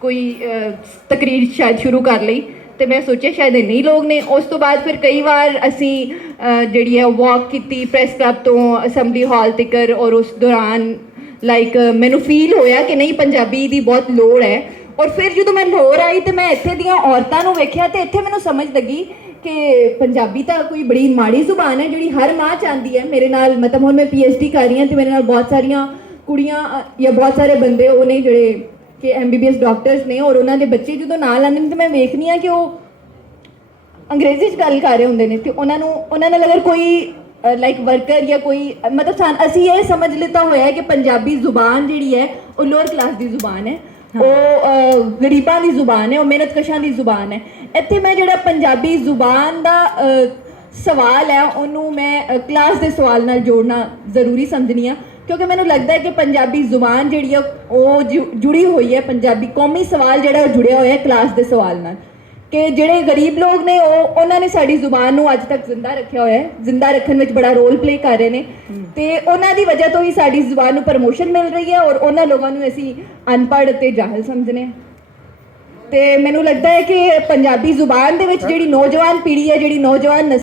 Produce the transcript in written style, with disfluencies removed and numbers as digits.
कोई तकरीर शायद शुरू कर ली तो मैं सोचा शायद इन्ने ही लोग ने। उस तो बाद फिर कई बार असी जिहड़ी है वॉक की प्रैस क्लब तो असैम्बली हॉल तक, और उस दौरान लाइक मैनू फील होया कि नहीं पंजाबी की बहुत लोड़ है। और फिर जो मैं लाहौर आई तो मैं इत्थे दियां औरतां नूं वेख्या तो इत्थे मैनू समझ लगी कि पंजाबी तो कोई बड़ी माड़ी जुबान है जिहड़ी हर माँ चाहती है। मेरे नाल मतलब हुण मैं PhD कर रही हूँ तो मेरे नाल बहुत सारियां कुड़ियां या बहुत सारे बंदे वो ने जिहड़े कि MBBS डॉक्टर्स ने, और उन्होंने बच्चे जो नाल आते हैं तो मैं वेखनी हाँ कि वो अंग्रेजी गल कर रहे होंगे ने, तो उन्होंने अगर कोई लाइक वर्कर या कोई मतलब असी ये समझ लेता हुआ है कि पंजाबी जुबान जी है वो लोअर क्लास की जुबान है, वो गरीबों की जुबान है, वो मेहनतकशां की जुबान है। इत्थे मैं जो पंजाबी जुबान का सवाल है उन्होंने मैं क्लास के सवाल नाल जोड़ना जरूरी समझनी हाँ, क्योंकि मैंने लगता है कि पंजाबी जुबान जी है वो जुड़ी हुई है, पंजाबी कौमी सवाल जो जुड़िया हुआ है क्लास के सवाल नाल, कि जोड़े गरीब लोग ने उन्होंने साड़ी जुबान को अज तक जिंदा रखा हुआ है, जिंदा रखने में बड़ा रोल प्ले कर रहे हैं, तो उन्होंने वजह तो ही साड़ी जुबान को प्रमोशन मिल रही है और उन्होंने लोगों को असी अनपढ़ ते जाहिल समझने। तो मैनू लगता है कि पंजाबी जुबान के जी नौजवान पीढ़ी है, जी नौजवान